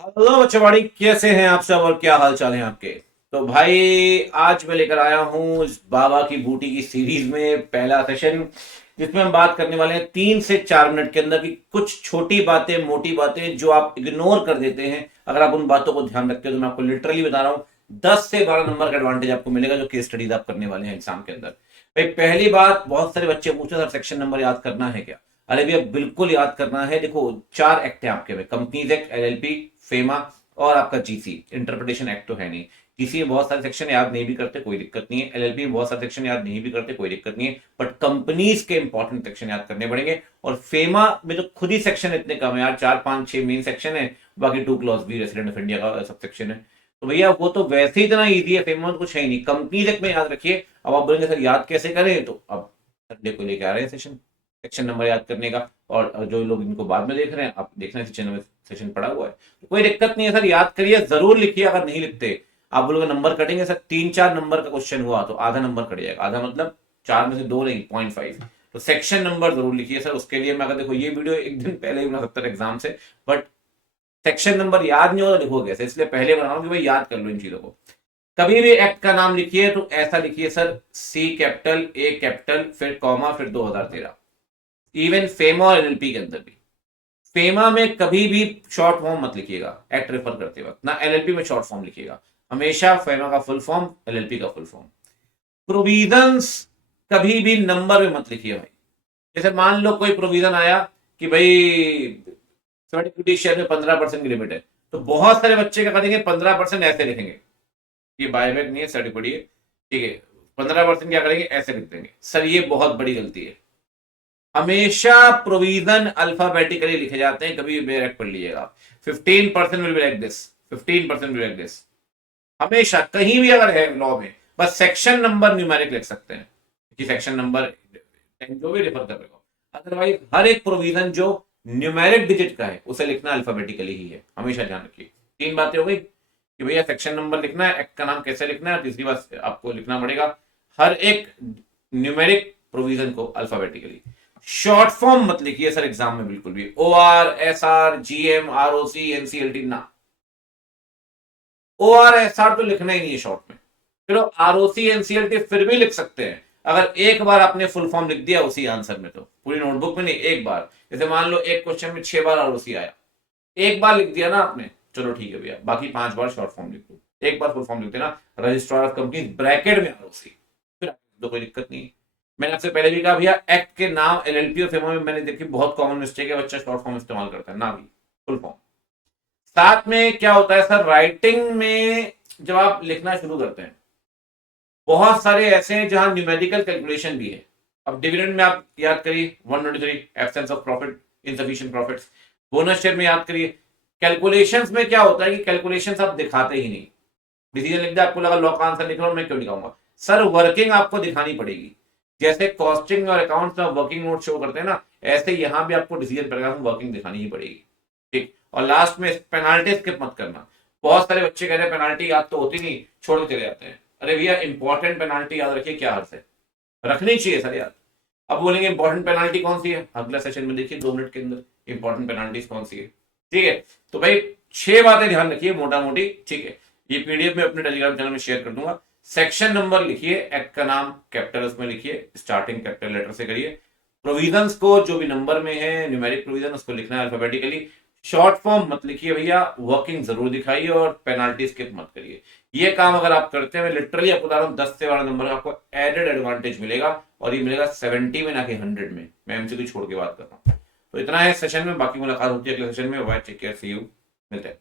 Hello बच्चवाड़ी, कैसे हैं आप सब और क्या हाल चाल है आपके। तो भाई आज मैं लेकर आया हूँ इस बाबा की बूटी की सीरीज में पहला सेशन, जिसमें हम बात करने वाले हैं 3 से 4 मिनट के अंदर की कुछ छोटी बातें मोटी बातें जो आप इग्नोर कर देते हैं। अगर आप उन बातों को ध्यान रखते हो तो मैं आपको लिटरली बता रहा हूँ 10 से 12 नंबर का एडवांटेज आपको मिलेगा जो केस स्टडीज आप करने वाले हैं एग्जाम के अंदर। भाई पहली बात, बहुत सारे बच्चे पूछते हैं सर सेक्शन नंबर याद करना है क्या। अरे भैया बिल्कुल याद करना है। देखो 4 एक्ट है आपके में, कंपनीज एक्ट, एलएलपी, फेमा और आपका जीसी। इंटरप्रिटेशन एक्ट तो है नहीं। जीसी में बहुत सारे सेक्शन याद नहीं भी करते कोई दिक्कत नहीं है, एलएलपी में बहुत सारे सेक्शन याद नहीं भी करते कोई दिक्कत नहीं है, बट कंपनीज के इंपॉर्टेंट सेक्शन याद करने पड़ेंगे। और फेमा में तो खुद ही सेक्शन इतने कम है यार, 4 5 6 मेन सेक्शन है, बाकी 2 clause B resident of India का सब सेक्शन है। तो भैया वो तो वैसे ही इतना ईजी है, फेमा में तो कुछ है ही नहीं। कंपनीज एक्ट में याद रखिए। अब आप बोलेंगे सर याद कैसे करें, तो अब संडे को लेके आ रहे हैं सेशन, सेक्शन नंबर याद करने का। और जो लोग इनको बाद में देख रहे हैं, आप देखना सेशन नंबर सेशन पड़ा हुआ है, तो कोई दिक्कत नहीं है सर, याद करिए, जरूर लिखिए। अगर नहीं लिखते आप बोलोगे नंबर कटेंगे सर, 3 4 नंबर का क्वेश्चन हुआ तो आधा नंबर कट जाएगा। आधा मतलब 4 में से 2 नहीं, 0.5। तो सेक्शन नंबर जरूर लिखिए सर। उसके लिए मैं अगर देखो ये वीडियो एक दिन पहले ही बना सकता था एग्जाम से, बट सेक्शन नंबर याद नहीं होता लिखो कैसे, इसलिए पहले बना रहा हूं कि भाई याद कर लो इन चीजों को। कभी भी एक्ट का नाम लिखिए तो ऐसा लिखिए sir, C capital A capital फिर कॉमा फिर 2013। इवन फेमा और एलएलपी के अंदर भी, फेमा में कभी भी शॉर्ट फॉर्म मत लिखिएगा एक्ट रेफर करते वक्त, ना एलएलपी में शॉर्ट फॉर्म लिखिएगा। हमेशा फेमा का फुल फॉर्म, एलएलपी का फुल फॉर्म। प्रोविजंस कभी भी नंबर में मत लिखिए भाई। जैसे मान लो कोई प्रोविजन आया कि भाई सर्टिफिकेट शेयर में 15% की लिमिट है, तो बहुत सारे बच्चे क्या करेंगे, 15% ऐसे लिखेंगे, ये बायबैक नहीं है सर्टिफिकेट है, ठीक है, 15% क्या करेंगे ऐसे लिख देंगे। सर ये बहुत बड़ी गलती है। हमेशा प्रोविजन अल्फाबेटिकली लिखे जाते हैं, कभी भी पढ़ लीजिएगा। 15% will be like this, 15% will like this. हमेशा कहीं भी अगर है लॉ में, बस सेक्शन नंबर न्यूमेरिक लिख सकते हैं कि सेक्शन नंबर जो भी रेफर कर रहे हो। अदरवाइज हर एक प्रोविजन जो न्यूमेरिक डिजिट का है उसे लिखना अल्फाबेटिकली ही है, हमेशा ध्यान रखिए। 3 बातें हो गई कि भैया सेक्शन नंबर लिखना है, एक्ट का नाम कैसे लिखना है, तीसरी बात आपको लिखना पड़ेगा हर एक न्यूमेरिक प्रोविजन को अल्फाबेटिकली। शॉर्ट फॉर्म मत लिखिए सर एग्जाम में बिल्कुल भी, O R, S R, G M, R O C, NCLT ना। ओ आर एस आर तो लिखना ही नहीं है शॉर्ट में। चलो आर ओ सी एनसीएलटी फिर भी लिख सकते हैं, अगर एक बार आपने फुल फॉर्म लिख दिया उसी आंसर में, तो पूरी नोटबुक में नहीं, एक बार। जैसे मान लो एक क्वेश्चन में 6 बार आरओसी आया, एक बार लिख दिया ना आपने, चलो ठीक है भैया, बाकी 5 बार शॉर्ट फॉर्म लिख दो, एक बार फुल फॉर्म लिख देना, रजिस्ट्रार ऑफ कंपनी ब्रैकेट में आरओसी, फिर तो कोई दिक्कत नहीं है। मैंने आपसे पहले भी कहा भैया, एक्ट के नाम एलएलपी और फेमा में मैंने देखी बहुत कॉमन मिस्टेक है, बच्चा शॉर्ट फॉर्म इस्तेमाल करता है ना भी फुल फॉर्म। साथ में क्या होता है सर, राइटिंग में जब आप लिखना शुरू करते हैं, बहुत सारे ऐसे हैं जहां न्यूमेरिकल कैलकुलेशन भी है। अब डिविडेंड में आप याद करिए 123, absence of profit, insufficient profits. Bonus share में याद करिए। कैलकुलेशंस में क्या होता है कि कैलकुलेशंस आप दिखाते ही नहीं, डिसीजन लिख दिया, आपको लगा लॉ का आंसर लिख रहा हूं, मैं क्यों दिखाऊंगा सर, वर्किंग आपको दिखानी पड़ेगी। जैसे कॉस्टिंग और अकाउंट्स में वर्किंग नोट शो करते हैं ना, ऐसे यहां भी आपको डिसीजन पैराग्राफ में वर्किंग दिखानी ही पड़ेगी। ठीक, और लास्ट में पेनाल्टी स्किप मत करना। बहुत सारे बच्चे कह रहे हैं पेनाल्टी याद तो होती नहीं, छोड़ के चले जाते हैं। अरे भैया इंपॉर्टेंट पेनाल्टी याद रखिए, क्या अर्थ है, रखनी चाहिए सर याद। अब बोलेंगे इंपॉर्टेंट पेनाल्टी कौन सी है, अगला सेशन में देखिए 2 मिनट के अंदर इंपॉर्टेंट पेनाल्टीज कौन सी है। ठीक है, तो भाई 6 बातें ध्यान रखिए मोटा मोटी, ठीक है। ये पीडीएफ में अपने टेलीग्राम चैनल में शेयर कर दूंगा। सेक्शन नंबर लिखिए, एक्ट का नाम कैपिटल उसमें लिखिए, स्टार्टिंग कैपिटल लेटर से करिए। प्रोविजंस को जो भी नंबर में है न्यूमेरिक प्रोविजन उसको लिखना है अल्फाबेटिकली। शॉर्ट फॉर्म मत लिखिए भैया, वर्किंग जरूर दिखाइए और पेनाल्टी स्किप मत करिए। ये काम अगर आप करते हैं, मैं लिटरली आपको बता रहा हूँ 10 से 12 नंबर का आपको एडेड एडवांटेज मिलेगा, और ये मिलेगा 70 में ना कि 100 में। मैं एमसीक्यू छोड़ के बात कर रहा हूँ। तो इतना है सेशन में, बाकी मुलाकात होती है अगले सेशन में। Bye, take care, see you, मिलते हैं।